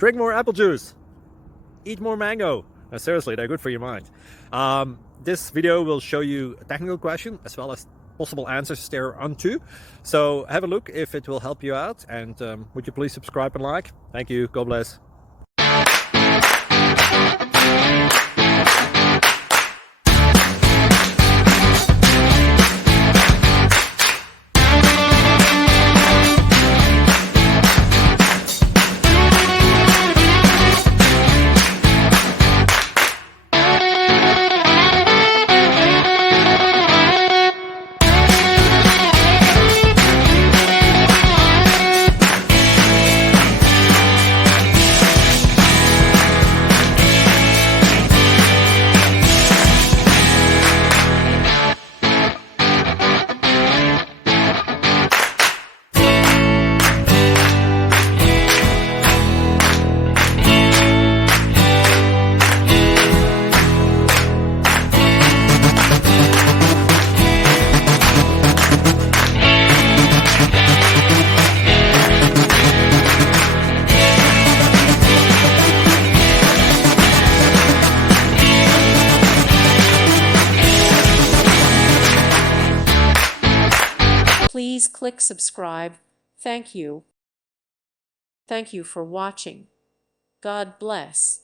Drink more apple juice. Eat more mango. Seriously, they're good for your mind. This video will show you a technical question as well as possible answers thereunto. So have a look if it will help you out, and would you please subscribe and like? Thank you. God bless. Please click subscribe. Thank you. Thank you for watching. God bless.